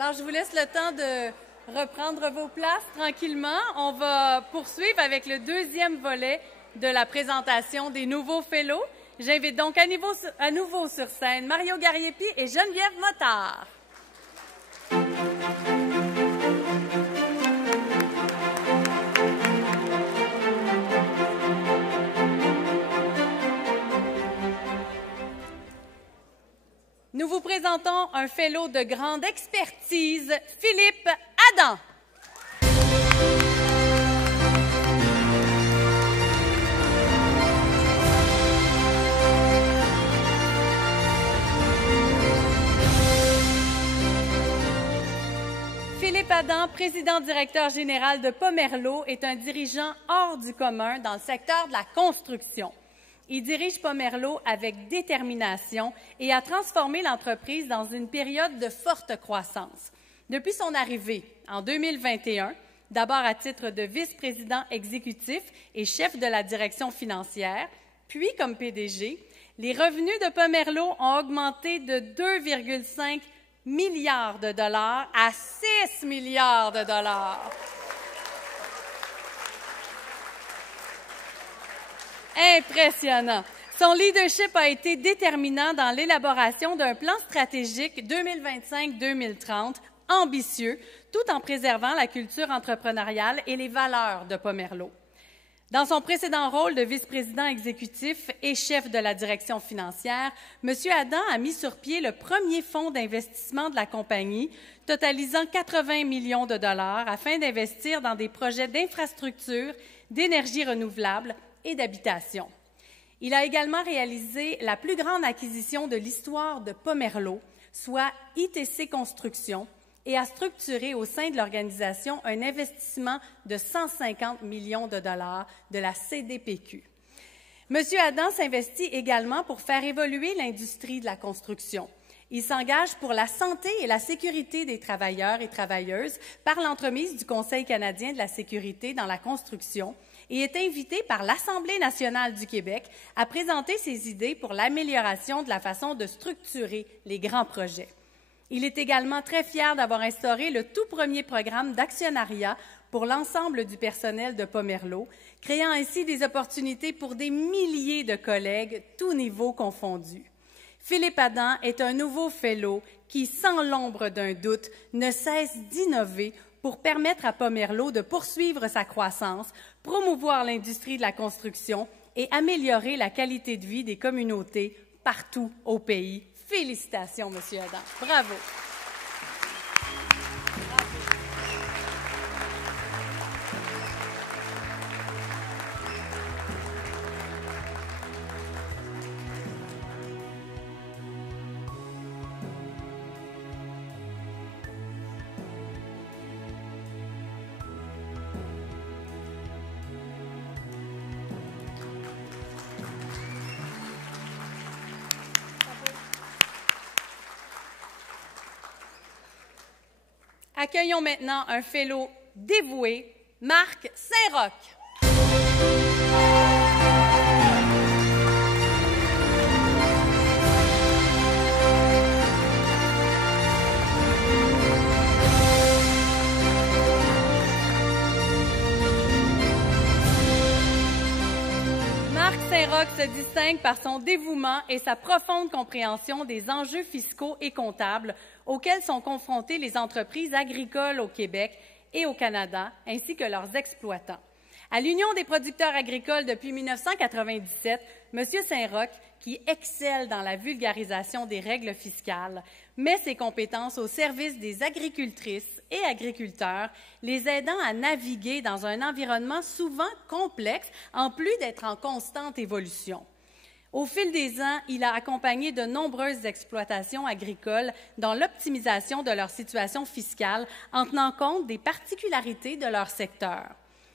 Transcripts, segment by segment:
Alors, je vous laisse le temps de reprendre vos places tranquillement. On va poursuivre avec le deuxième volet de la présentation des nouveaux fellows. J'invite donc à nouveau sur scène Mario Gariepi et Geneviève Motard. Nous vous présentons un fellow de grande expertise, Philippe Adam. Philippe Adam, président-directeur général de Pomerleau, est un dirigeant hors du commun dans le secteur de la construction. Il dirige Pomerleau avec détermination et a transformé l'entreprise dans une période de forte croissance. Depuis son arrivée en 2021, d'abord à titre de vice-président exécutif et chef de la direction financière, puis comme PDG, les revenus de Pomerleau ont augmenté de 2,5 milliards de dollars à 6 milliards de dollars. Impressionnant. Son leadership a été déterminant dans l'élaboration d'un plan stratégique 2025-2030 ambitieux, tout en préservant la culture entrepreneuriale et les valeurs de Pomerleau. Dans son précédent rôle de vice-président exécutif et chef de la direction financière, M. Adam a mis sur pied le premier fonds d'investissement de la compagnie, totalisant 80 millions de dollars afin d'investir dans des projets d'infrastructures, d'énergie renouvelable et d'habitation. Il a également réalisé la plus grande acquisition de l'histoire de Pomerleau, soit ITC Construction, et a structuré au sein de l'organisation un investissement de 150 millions de dollars de la CDPQ. M. Adam s'investit également pour faire évoluer l'industrie de la construction. Il s'engage pour la santé et la sécurité des travailleurs et travailleuses par l'entremise du Conseil canadien de la sécurité dans la construction et est invité par l'Assemblée nationale du Québec à présenter ses idées pour l'amélioration de la façon de structurer les grands projets. Il est également très fier d'avoir instauré le tout premier programme d'actionnariat pour l'ensemble du personnel de Pomerleau, créant ainsi des opportunités pour des milliers de collègues, tous niveaux confondus. Philippe Adam est un nouveau fellow qui, sans l'ombre d'un doute, ne cesse d'innover pour permettre à Pomerleau de poursuivre sa croissance, promouvoir l'industrie de la construction et améliorer la qualité de vie des communautés partout au pays. Félicitations, M. Adam. Bravo. Accueillons maintenant un fellow dévoué, Marc Saint-Roch. Marc Saint-Roch se distingue par son dévouement et sa profonde compréhension des enjeux fiscaux et comptables auxquels sont confrontées les entreprises agricoles au Québec et au Canada, ainsi que leurs exploitants. À l'Union des producteurs agricoles depuis 1997, M. Saint-Roch, qui excelle dans la vulgarisation des règles fiscales, met ses compétences au service des agricultrices et agriculteurs, les aidant à naviguer dans un environnement souvent complexe, en plus d'être en constante évolution. Au fil des ans, il a accompagné de nombreuses exploitations agricoles dans l'optimisation de leur situation fiscale en tenant compte des particularités de leur secteur.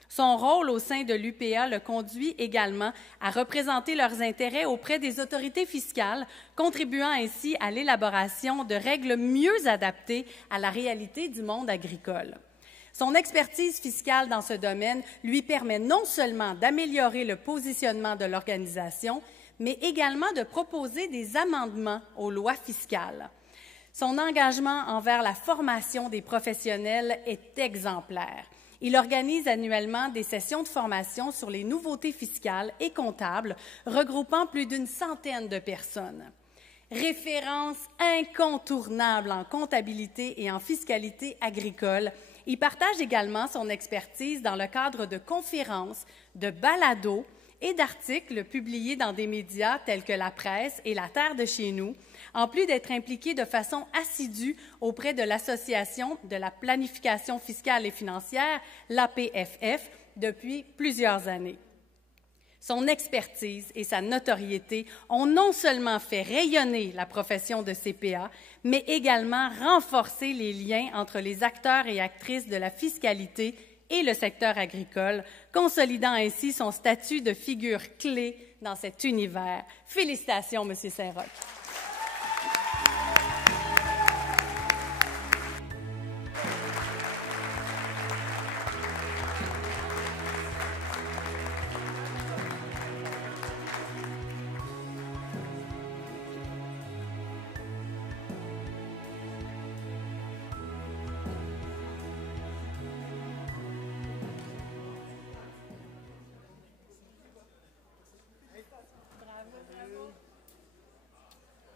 Son rôle au sein de l'UPA le conduit également à représenter leurs intérêts auprès des autorités fiscales, contribuant ainsi à l'élaboration de règles mieux adaptées à la réalité du monde agricole. Son expertise fiscale dans ce domaine lui permet non seulement d'améliorer le positionnement de l'organisation, mais également de proposer des amendements aux lois fiscales. Son engagement envers la formation des professionnels est exemplaire. Il organise annuellement des sessions de formation sur les nouveautés fiscales et comptables, regroupant plus d'une centaine de personnes. Référence incontournable en comptabilité et en fiscalité agricole, il partage également son expertise dans le cadre de conférences, de balados et d'articles publiés dans des médias tels que La Presse et La Terre de chez nous, en plus d'être impliqué de façon assidue auprès de l'Association de la planification fiscale et financière, l'APFF, depuis plusieurs années. Son expertise et sa notoriété ont non seulement fait rayonner la profession de CPA, mais également renforcé les liens entre les acteurs et actrices de la fiscalité et le secteur agricole, consolidant ainsi son statut de figure clé dans cet univers. Félicitations, M. Saint-Roch.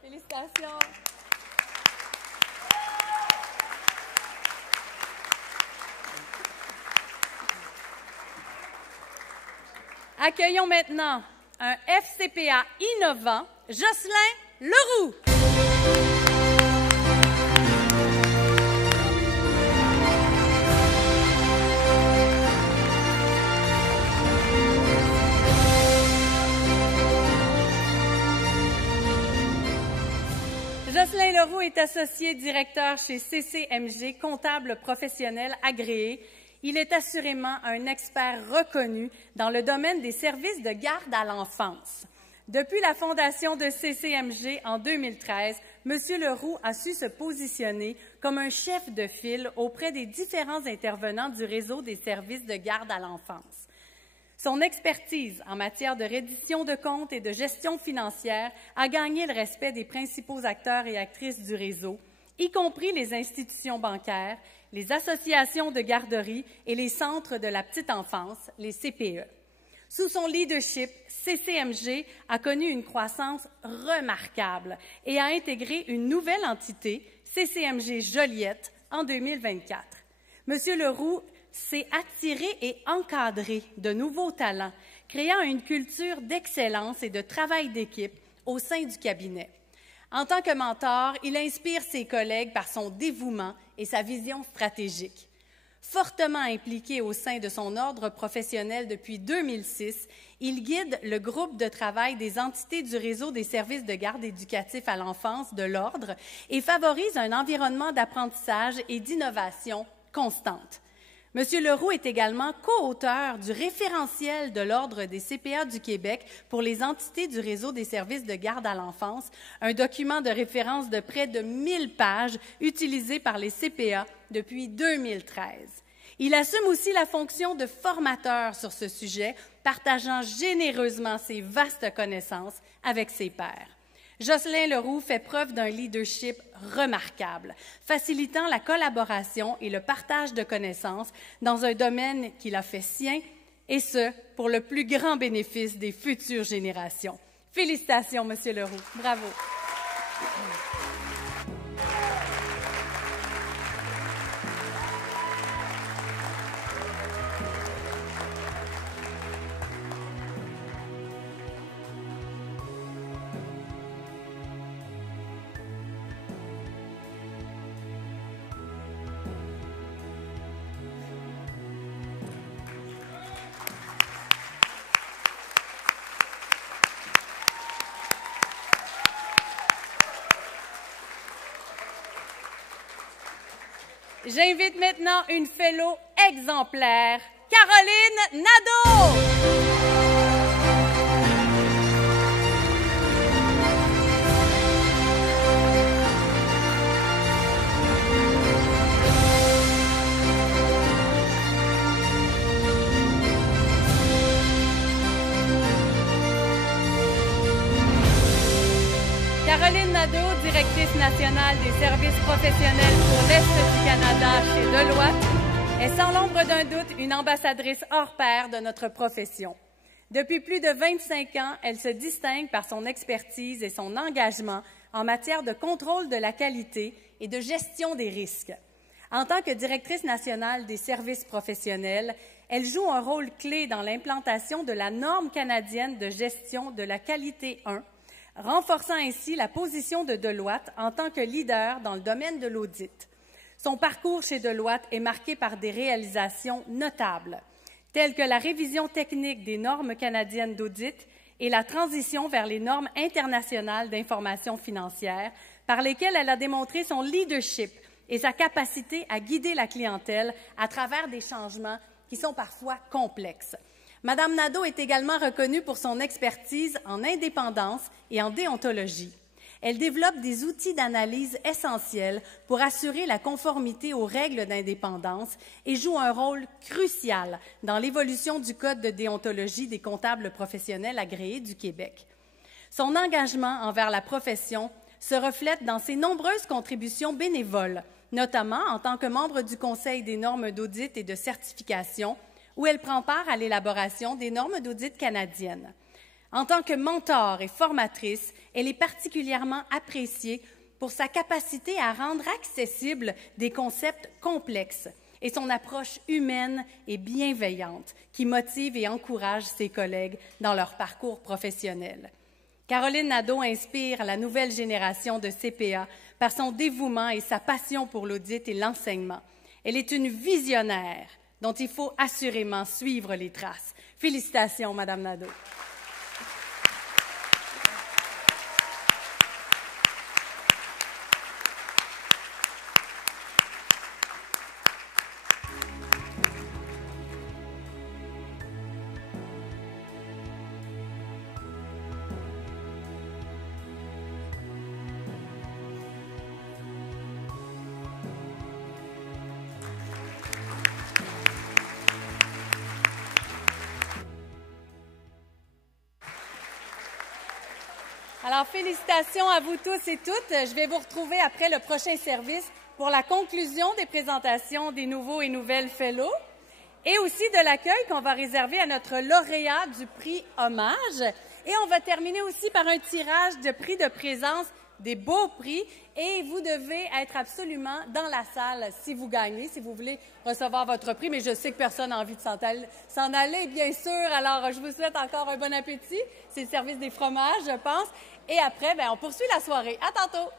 Félicitations. Accueillons maintenant un FCPA innovant, Jocelyn Leroux. Jocelyn Leroux est associé directeur chez CCMG, comptable professionnel agréé. Il est assurément un expert reconnu dans le domaine des services de garde à l'enfance. Depuis la fondation de CCMG en 2013, M. Leroux a su se positionner comme un chef de file auprès des différents intervenants du réseau des services de garde à l'enfance. Son expertise en matière de reddition de comptes et de gestion financière a gagné le respect des principaux acteurs et actrices du réseau, y compris les institutions bancaires, les associations de garderie et les centres de la petite enfance, les CPE. Sous son leadership, CCMG a connu une croissance remarquable et a intégré une nouvelle entité, CCMG Joliette, en 2024. M. Leroux s'est attiré et encadré de nouveaux talents, créant une culture d'excellence et de travail d'équipe au sein du cabinet. En tant que mentor, il inspire ses collègues par son dévouement et sa vision stratégique. Fortement impliqué au sein de son ordre professionnel depuis 2006, il guide le groupe de travail des entités du réseau des services de garde éducatifs à l'enfance de l'ordre et favorise un environnement d'apprentissage et d'innovation constante. M. Leroux est également co-auteur du référentiel de l'Ordre des CPA du Québec pour les entités du réseau des services de garde à l'enfance, un document de référence de près de 1000 pages utilisé par les CPA depuis 2013. Il assume aussi la fonction de formateur sur ce sujet, partageant généreusement ses vastes connaissances avec ses pairs. Jocelyn Leroux fait preuve d'un leadership remarquable, facilitant la collaboration et le partage de connaissances dans un domaine qu'il a fait sien, et ce, pour le plus grand bénéfice des futures générations. Félicitations, M. Leroux. Bravo. J'invite maintenant une fellow exemplaire, Caroline Nadeau. Caroline Nadeau, directrice nationale des services professionnels pour l'Est du Canada chez Deloitte, est sans l'ombre d'un doute une ambassadrice hors pair de notre profession. Depuis plus de 25 ans, elle se distingue par son expertise et son engagement en matière de contrôle de la qualité et de gestion des risques. En tant que directrice nationale des services professionnels, elle joue un rôle clé dans l'implantation de la norme canadienne de gestion de la qualité 1, renforçant ainsi la position de Deloitte en tant que leader dans le domaine de l'audit. Son parcours chez Deloitte est marqué par des réalisations notables, telles que la révision technique des normes canadiennes d'audit et la transition vers les normes internationales d'information financière, par lesquelles elle a démontré son leadership et sa capacité à guider la clientèle à travers des changements qui sont parfois complexes. Madame Nadeau est également reconnue pour son expertise en indépendance et en déontologie. Elle développe des outils d'analyse essentiels pour assurer la conformité aux règles d'indépendance et joue un rôle crucial dans l'évolution du Code de déontologie des comptables professionnels agréés du Québec. Son engagement envers la profession se reflète dans ses nombreuses contributions bénévoles, notamment en tant que membre du Conseil des normes d'audit et de certification, où elle prend part à l'élaboration des normes d'audit canadiennes. En tant que mentor et formatrice, elle est particulièrement appréciée pour sa capacité à rendre accessibles des concepts complexes et son approche humaine et bienveillante qui motive et encourage ses collègues dans leur parcours professionnel. Caroline Nadeau inspire la nouvelle génération de CPA par son dévouement et sa passion pour l'audit et l'enseignement. Elle est une visionnaire dont il faut assurément suivre les traces. Félicitations, Madame Nadeau. Alors, félicitations à vous tous et toutes. Je vais vous retrouver après le prochain service pour la conclusion des présentations des nouveaux et nouvelles fellows et aussi de l'accueil qu'on va réserver à notre lauréat du prix Hommage. Et on va terminer aussi par un tirage de prix de présence, des beaux prix. Et vous devez être absolument dans la salle si vous gagnez, si vous voulez recevoir votre prix. Mais je sais que personne n'a envie de s'en aller, bien sûr. Alors, je vous souhaite encore un bon appétit. C'est le service des fromages, je pense. Et après, on poursuit la soirée. À tantôt!